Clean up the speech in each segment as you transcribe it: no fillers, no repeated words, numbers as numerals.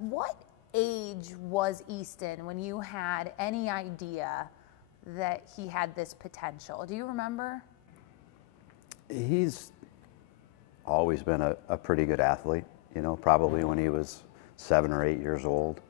what age was Easton when you had any idea that he had this potential? Do you remember? He's always been a pretty good athlete, you know, probably when he was 7 or 8 years old.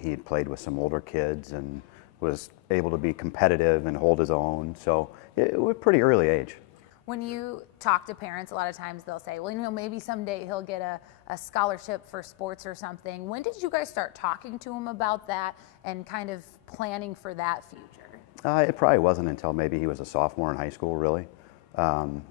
He had played with some older kids and was able to be competitive and hold his own. So it was a pretty early age. When you talk to parents, a lot of times they'll say, well, you know, maybe someday he'll get a scholarship for sports or something. When did you guys start talking to him about that and kind of planning for that future? It probably wasn't until maybe he was a sophomore in high school, really.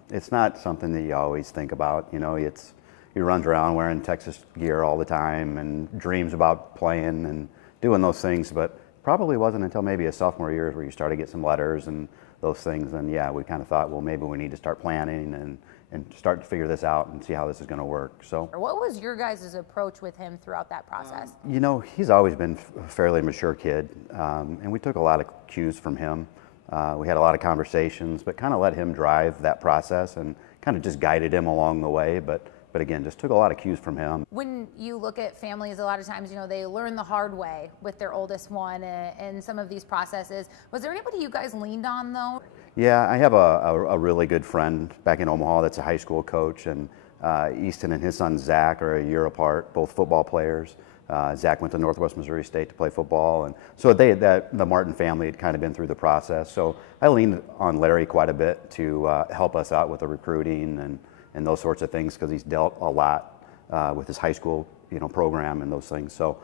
It's not something that you always think about. You know, he runs around wearing Texas gear all the time and dreams about playing and doing those things, but probably wasn't until maybe a sophomore year where you started to get some letters and those things. And yeah, we kind of thought, well, maybe we need to start planning and start to figure this out and see how this is going to work. So, what was your guys' approach with him throughout that process? You know, he's always been a fairly mature kid, and we took a lot of cues from him. We had a lot of conversations, but kind of let him drive that process and kind of just guided him along the way. But again, just took a lot of cues from him. When you look at families, a lot of times, you know, they learn the hard way with their oldest one and some of these processes. Was there anybody you guys leaned on, though? Yeah, I have a really good friend back in Omaha that's a high school coach, and Easton and his son Zach are a year apart, both football players. Zach went to Northwest Missouri State to play football, and so the Martin family had kind of been through the process. So I leaned on Larry quite a bit to help us out with the recruiting and those sorts of things, because he's dealt a lot with his high school, you know, program and those things. So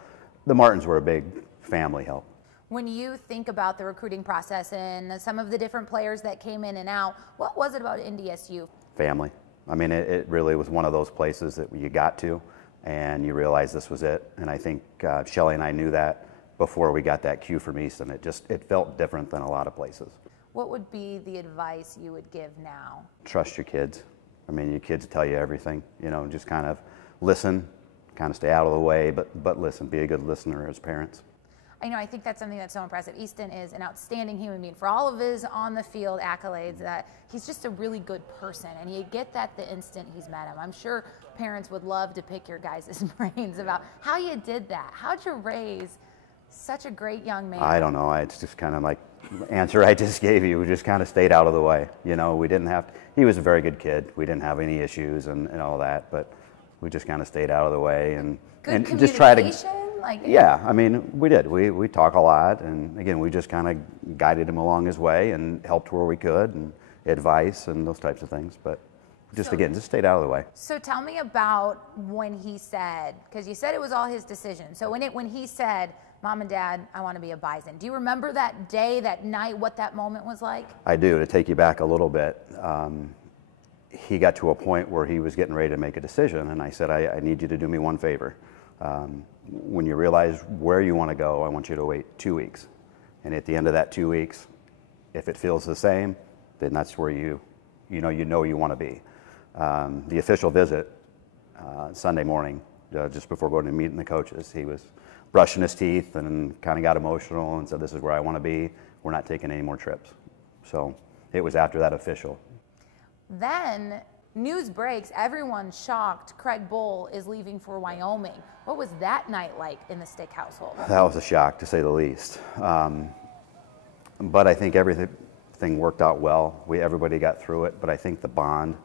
the Martins were a big family help. When you think about the recruiting process and some of the different players that came in and out, what was it about NDSU? Family. I mean, it really was one of those places that you got to and you realized this was it. And I think Shelly and I knew that before we got that cue from Easton. It felt different than a lot of places. What would be the advice you would give now? Trust your kids. I mean, your kids tell you everything, you know, just kind of listen, kind of stay out of the way, but listen, be a good listener as parents. I think that's something that's so impressive. Easton is an outstanding human being. For all of his on-the-field accolades, that he's just a really good person, and you get that the instant he's met him. I'm sure parents would love to pick your guys' brains about how you did that. How'd you raise such a great young man? I don't know. It's just kind of like the answer I just gave you. We just kind of stayed out of the way. You know, we didn't have to, he was a very good kid. We didn't have any issues and all that, but we just kind of stayed out of the way and just try to. Yeah, I mean, we did. We talk a lot, and again, we just kind of guided him along his way and helped where we could, and advice and those types of things. But just stayed out of the way. So tell me about when he said, because you said it was all his decision. So when he said, "Mom and Dad, I want to be a Bison," do you remember that day, that night, what that moment was like? I do. To take you back a little bit, he got to a point where he was getting ready to make a decision, and I said, I need you to do me one favor. When you realize where you want to go, I want you to wait 2 weeks. And at the end of that 2 weeks, if it feels the same, then that's where you know you want to be. The official visit, Sunday morning, just before going to meeting the coaches, he was brushing his teeth and kind of got emotional and said, "This is where I want to be. We're not taking any more trips." So it was after that official. Then news breaks, everyone's shocked. Craig Bohl is leaving for Wyoming. What was that night like in the Stick household? That was a shock, to say the least. But I think everything worked out well. Everybody got through it, but I think the bond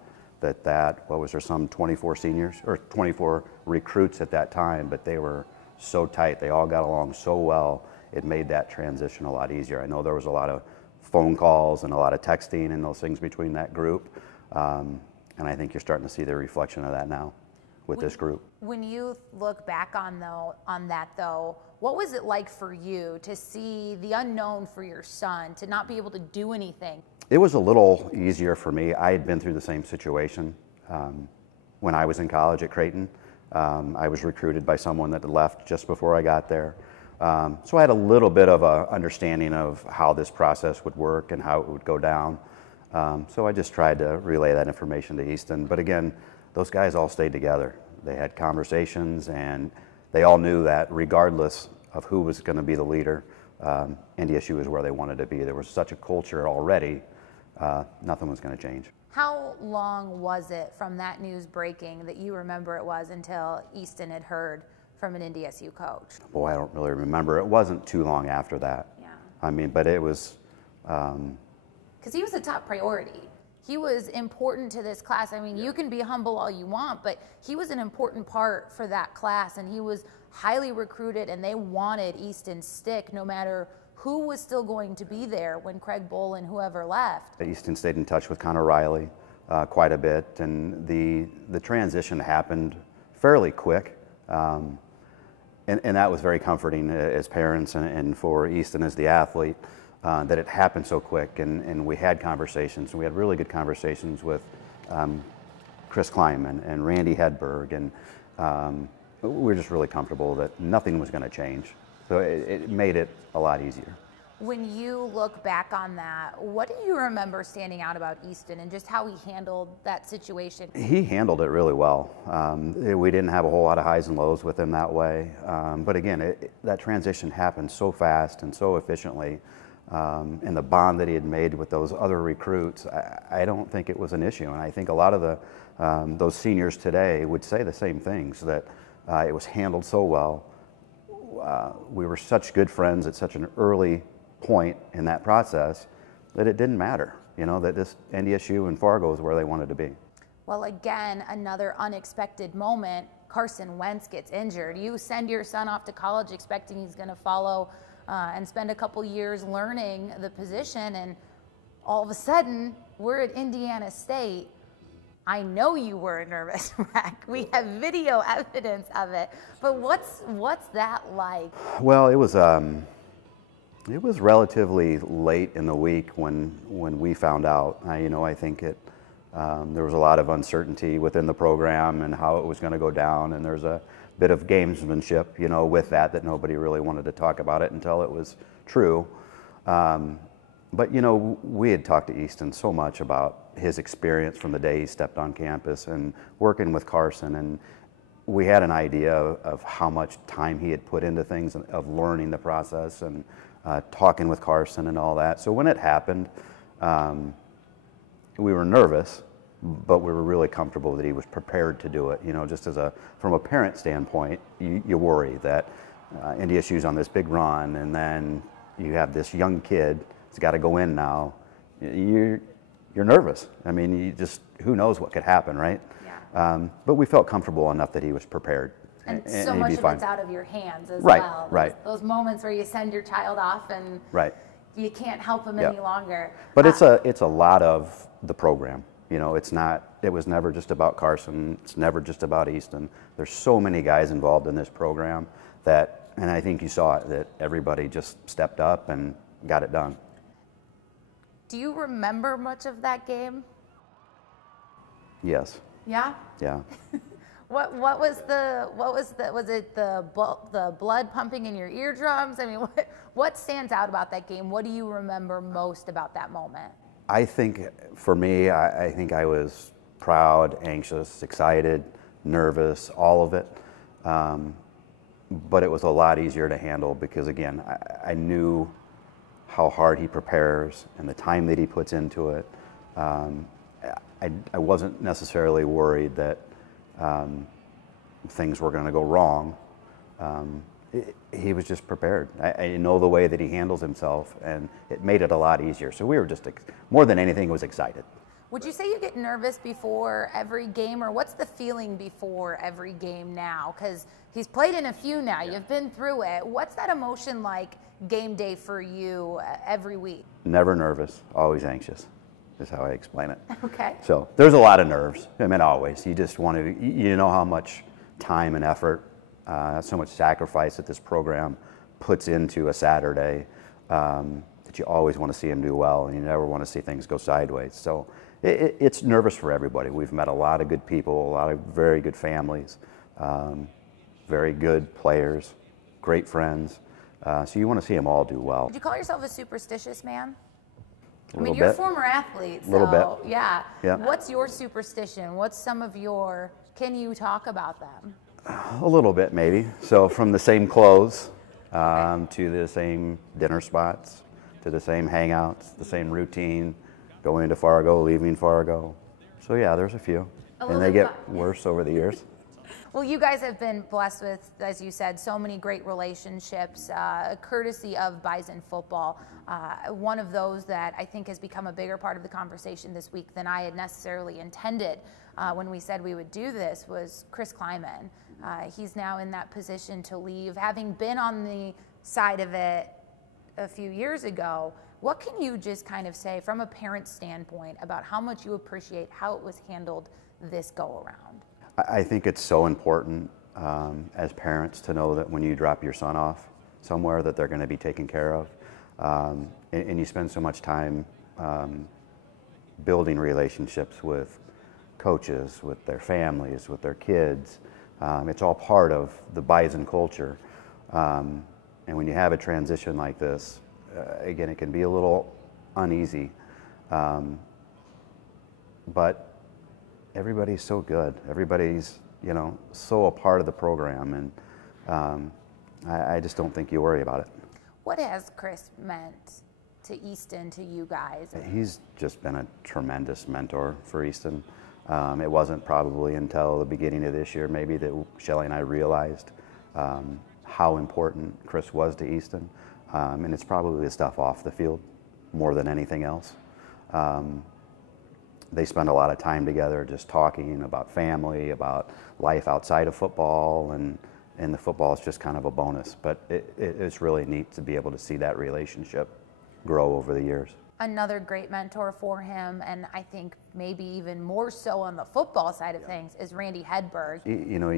what was there, some 24 seniors or 24 recruits at that time, but they were so tight. They all got along so well. It made that transition a lot easier. I know there was a lot of phone calls and a lot of texting and those things between that group. And I think you're starting to see the reflection of that now with this group. When you look back on that, what was it like for you to see the unknown for your son, to not be able to do anything? It was a little easier for me. I had been through the same situation when I was in college at Creighton. I was recruited by someone that had left just before I got there. So I had a little bit of a understanding of how this process would work and how it would go down. So I just tried to relay that information to Easton. But again, those guys all stayed together. They had conversations, and they all knew that regardless of who was going to be the leader, NDSU is where they wanted to be. There was such a culture already, nothing was going to change. How long was it from that news breaking that you remember it was until Easton had heard from an NDSU coach? Boy, I don't really remember. It wasn't too long after that. Yeah. I mean, but it was. Because he was a top priority. He was important to this class. I mean, you can be humble all you want, but he was an important part for that class, and he was highly recruited, and they wanted Easton Stick no matter who was still going to be there when Craig Bohl and whoever left. Easton stayed in touch with Connor Riley quite a bit, and the transition happened fairly quick. And that was very comforting as parents and for Easton as the athlete, that it happened so quick. And we had conversations, and we had really good conversations with Chris Kleinman and Randy Hedberg, and we were just really comfortable that nothing was going to change. So it made it a lot easier. When you look back on that, what do you remember standing out about Easton and just how he handled that situation? He handled it really well. We didn't have a whole lot of highs and lows with him that way. But again, that transition happened so fast and so efficiently. And the bond that he had made with those other recruits, I don't think it was an issue. And I think a lot of those seniors today would say the same things, that it was handled so well. We were such good friends at such an early point in that process that it didn't matter, that this NDSU and Fargo is where they wanted to be. Well, again, another unexpected moment. Carson Wentz gets injured. You send your son off to college expecting he's going to follow and spend a couple years learning the position, and all of a sudden we're at Indiana State. I know you were a nervous wreck. We have video evidence of it. But what's that like? Well, it was relatively late in the week when we found out. I think there was a lot of uncertainty within the program and how it was going to go down, and there's a bit of gamesmanship, with that nobody really wanted to talk about it until it was true. But we had talked to Easton so much about his experience from the day he stepped on campus and working with Carson, and we had an idea of how much time he had put into things, of learning the process and talking with Carson and all that. So when it happened, we were nervous, but we were really comfortable that he was prepared to do it. Just from a parent standpoint, you worry that NDSU's on this big run, and then you have this young kid that's got to go in now. You're nervous. I mean, who knows what could happen, right? Yeah. But we felt comfortable enough that he was prepared. And so much of it's out of your hands as right, well. Right. Those moments where you send your child off and right. you can't help them any longer. But it's a lot of the program. It was never just about Carson. It's never just about Easton. There's so many guys involved in this program and I think you saw it, that everybody just stepped up and got it done. Do you remember much of that game? Yes. Yeah? Yeah. Was it the blood pumping in your eardrums? I mean, what stands out about that game? What do you remember most about that moment? I think for me, I think I was proud, anxious, excited, nervous, all of it. But it was a lot easier to handle because, again, I knew how hard he prepares and the time that he puts into it. I wasn't necessarily worried that things were going to go wrong. He was just prepared. I know the way that he handles himself, and it made it a lot easier. So we were just, more than anything, was excited. Would you say you get nervous before every game, or what's the feeling before every game now? Because he's played in a few now. You've been through it. What's that emotion like game day for you every week? Never nervous, always anxious, is how I explain it. Okay. So there's a lot of nerves. I mean, always. You just want to, how much time and effort, so much sacrifice that this program puts into a Saturday, that you always want to see him do well, and you never want to see things go sideways. So it's nervous for everybody. We've met a lot of good people, a lot of very good families, very good players, great friends. So you want to see them all do well. Would you call yourself a superstitious man? A little you're bit. a former athlete, so a little bit. Yeah. Yeah. What's your superstition? What's some of can you talk about them? A little bit, maybe. So from the same clothes to the same dinner spots, to the same hangouts, the same routine, going to Fargo, leaving Fargo. So yeah, there's a few. And they get worse over the years. Well, you guys have been blessed with, as you said, so many great relationships, courtesy of Bison football. One of those that I think has become a bigger part of the conversation this week than I had necessarily intended when we said we would do this was Chris Klieman. He's now in that position to leave, having been on the side of it a few years ago. What can you just kind of say from a parent standpoint about how much you appreciate how it was handled this go around? I think it's so important as parents to know that when you drop your son off somewhere that they're going to be taken care of. And you spend so much time building relationships with coaches, with their families, with their kids. It's all part of the Bison culture. And when you have a transition like this, again, it can be a little uneasy. But everybody's so good. Everybody's, so a part of the program. And I just don't think you worry about it. What has Chris meant to Easton, to you guys? He's just been a tremendous mentor for Easton. It wasn't probably until the beginning of this year maybe that Shelly and I realized how important Chris was to Easton. And it's probably the stuff off the field more than anything else. They spend a lot of time together just talking about family, about life outside of football, and the football is just kind of a bonus. But it's really neat to be able to see that relationship grow over the years. Another great mentor for him, and I think maybe even more so on the football side of things, is Randy Hedberg.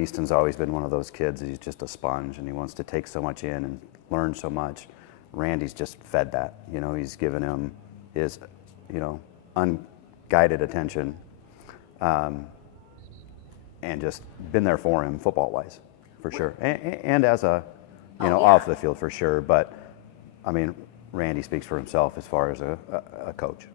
Easton's always been one of those kids. He's just a sponge, and he wants to take so much in and learn so much. Randy's just fed that. He's given him his, unguided attention, and just been there for him football-wise, for sure, and as a, off the field for sure. But I mean, Randy speaks for himself as far as a coach.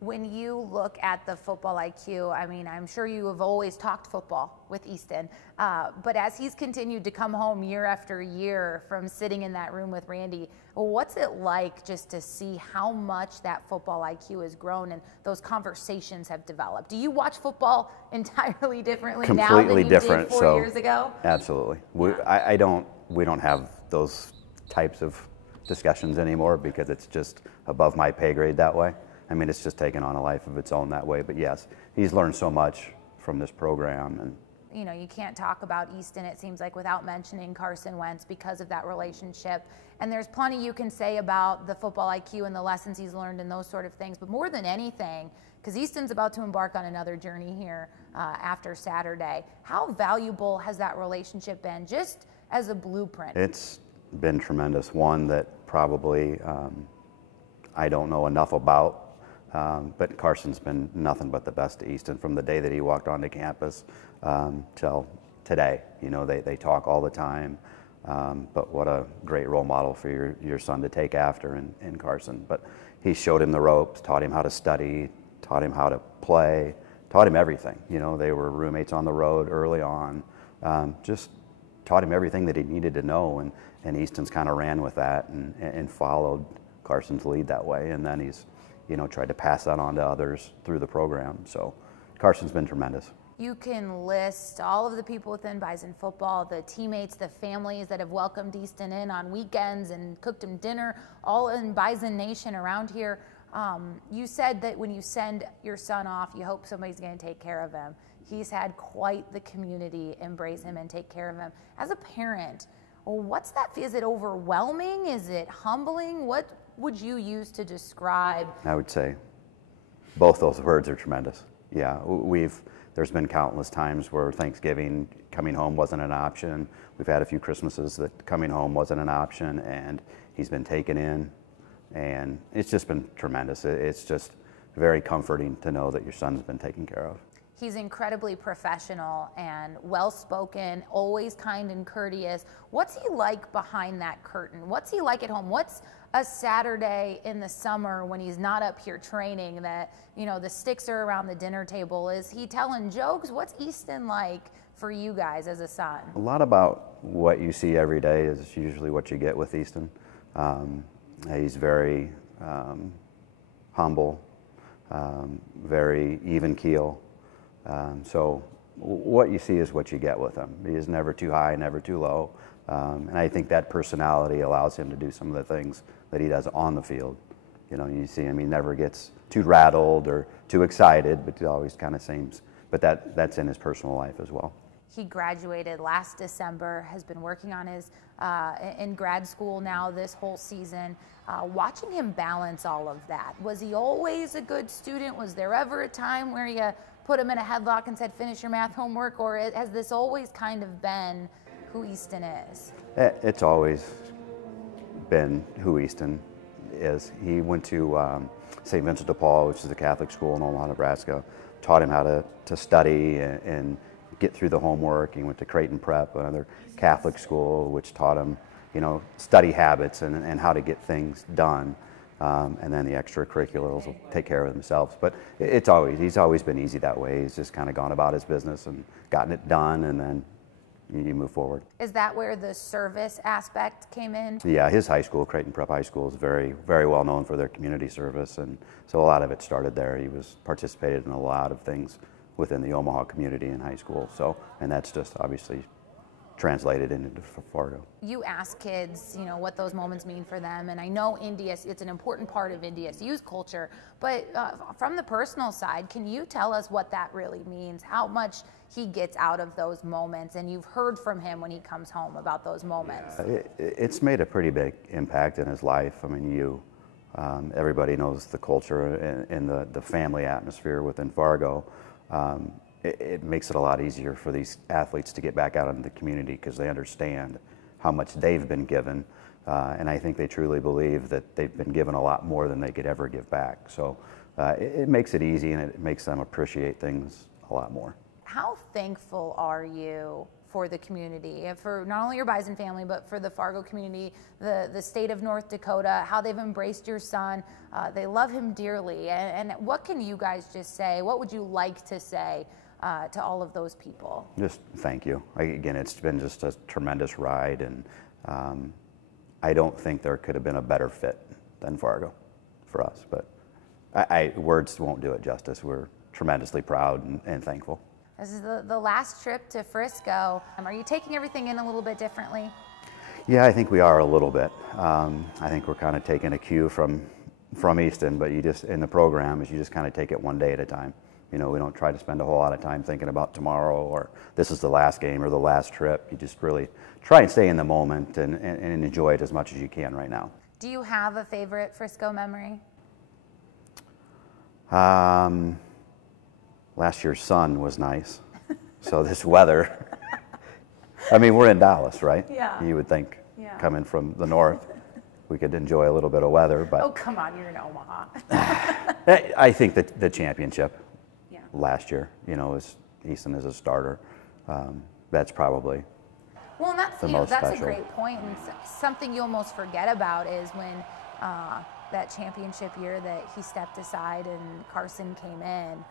When you look at the football IQ, I mean, I'm sure you have always talked football with Easton, but as he's continued to come home year after year from sitting in that room with Randy, what's it like just to see how much that football IQ has grown and those conversations have developed? Do you watch football entirely differently now than you did 4 years ago? Absolutely. We don't have those types of discussions anymore because it's just above my pay grade that way. I mean, it's just taken on a life of its own that way. But yes, he's learned so much from this program. And you can't talk about Easton, it seems like, without mentioning Carson Wentz because of that relationship. And there's plenty you can say about the football IQ and the lessons he's learned and those sort of things. But more than anything, because Easton's about to embark on another journey here after Saturday, how valuable has that relationship been just as a blueprint? It's been tremendous. One that probably I don't know enough about. But Carson's been nothing but the best to Easton from the day that he walked onto campus till today. They talk all the time. But what a great role model for your son to take after in Carson. But he showed him the ropes, taught him how to study, taught him how to play, taught him everything. They were roommates on the road early on. Just taught him everything that he needed to know. And Easton's kind of ran with that and followed Carson's lead that way. And then he's tried to pass that on to others through the program. So Carson's been tremendous. You can list all of the people within Bison football, the teammates, the families that have welcomed Easton in on weekends and cooked him dinner, all in Bison Nation around here. You said that when you send your son off, you hope somebody's going to take care of him. He's had quite the community embrace him and take care of him. As a parent, what's that? Is it overwhelming? Is it humbling? What would you use to describe? I would say both those words are tremendous. Yeah, there's been countless times where Thanksgiving coming home wasn't an option. We've had a few Christmases that coming home wasn't an option, and he's been taken in, and it's just been tremendous. It's just very comforting to know that your son's been taken care of. He's incredibly professional and well-spoken, always kind and courteous. What's he like behind that curtain? What's he like at home? What's a Saturday in the summer when he's not up here training that, the sticks are around the dinner table? Is he telling jokes? What's Easton like for you guys as a son? A lot about what you see every day is usually what you get with Easton. He's very humble, very even keel. So what you see is what you get with him. He is never too high, never too low. And I think that personality allows him to do some of the things that he does on the field. You know, you see him, he never gets too rattled or too excited, but he always kind of seems, but that's in his personal life as well. He graduated last December, has been working on his, in grad school now this whole season. Watching him balance all of that, was he always a good student? Was there ever a time where you put him in a headlock and said, finish your math homework, or has this always kind of been who Easton is? It's always been who Easton is. He went to St. Vincent de Paul, which is a Catholic school in Omaha, Nebraska, taught him how to study and get through the homework. He went to Creighton Prep, another Catholic school, which taught him, you know, study habits and how to get things done. And then the extracurriculars will take care of themselves. But he's always been easy that way. He's just kind of gone about his business and gotten it done, and then you move forward. Is that where the service aspect came in? Yeah, his high school, Creighton Prep High School, is very, very well known for their community service, and so a lot of it started there. He was participated in a lot of things within the Omaha community in high school. So, and that's just obviously translated into Fargo. You ask kids, you know, what those moments mean for them, and I know it's an important part of NDSU's culture, but from the personal side, can you tell us what that really means, how much he gets out of those moments, and you've heard from him when he comes home about those moments? Yeah, it's made a pretty big impact in his life. I mean, everybody knows the culture and the family atmosphere within Fargo. It makes it a lot easier for these athletes to get back out into the community because they understand how much they've been given. And I think they truly believe that they've been given a lot more than they could ever give back. So it makes it easy, and it makes them appreciate things a lot more. How thankful are you for the community, for not only your Bison family, but for the Fargo community, the state of North Dakota, how they've embraced your son? They love him dearly. And what can you guys just say? What would you like to say to all of those people? Just thank you. Again, it's been just a tremendous ride, and I don't think there could have been a better fit than Fargo for us. But words won't do it justice. We're tremendously proud and thankful. This is the last trip to Frisco. Are you taking everything in a little bit differently? Yeah, I think we are a little bit. I think we're kind of taking a cue from Easton, but you just, in the program, is you just kind of take it one day at a time. You know, we don't try to spend a whole lot of time thinking about tomorrow or this is the last game or the last trip. You just really try and stay in the moment and enjoy it as much as you can right now. Do you have a favorite Frisco memory? Last year's sun was nice. So this weather, I mean, we're in Dallas, right? Yeah. You would think, coming from the north, we could enjoy a little bit of weather, but. Oh, come on, you're in Omaha. I think that the championship last year, you know, Easton is a starter. That's probably well, and that's, the most that's special. A great point, and something you almost forget about is when that championship year that he stepped aside and Carson came in.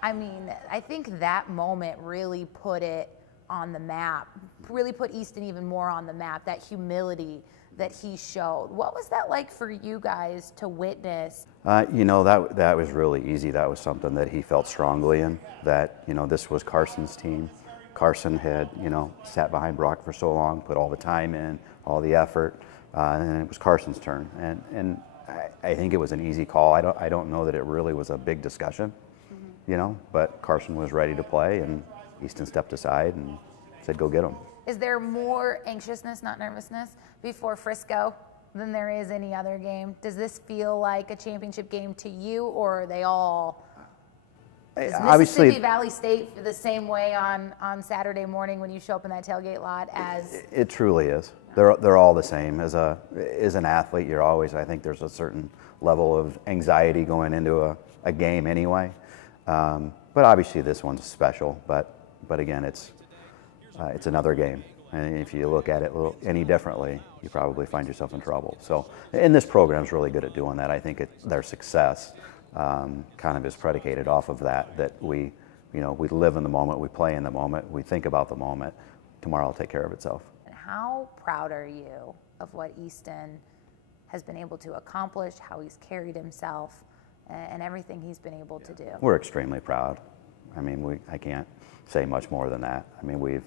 I mean, I think that moment really put it on the map, really put Easton even more on the map, that humility that he showed. What was that like for you guys to witness? You know, that was really easy. That was something that he felt strongly in, that, you know, this was Carson's team. Carson had, you know, sat behind Brock for so long, put all the time in, all the effort, and it was Carson's turn. And I think it was an easy call. I don't know that it really was a big discussion. You know, but Carson was ready to play, and Easton stepped aside and said, go get him. Is there more anxiousness, not nervousness, before Frisco than there is any other game? Does this feel like a championship game to you, or are they all? Is Mississippi Valley State the same way on Saturday morning when you show up in that tailgate lot as? It truly is. They're all the same. As an athlete, you're always, I think there's a certain level of anxiety going into a game anyway. But obviously this one's special, but again, it's another game. And if you look at it any differently, you probably find yourself in trouble. So, and this program's really good at doing that. I think their success kind of is predicated off of that we live in the moment, we play in the moment, we think about the moment. Tomorrow will take care of itself. And how proud are you of what Easton has been able to accomplish, how he's carried himself, and everything he's been able to do? We're extremely proud. I mean, I can't say much more than that. I mean,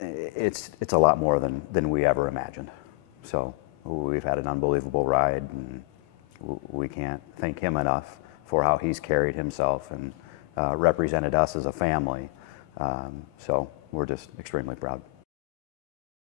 it's a lot more than we ever imagined. So we've had an unbelievable ride, and we can't thank him enough for how he's carried himself and represented us as a family. So we're just extremely proud.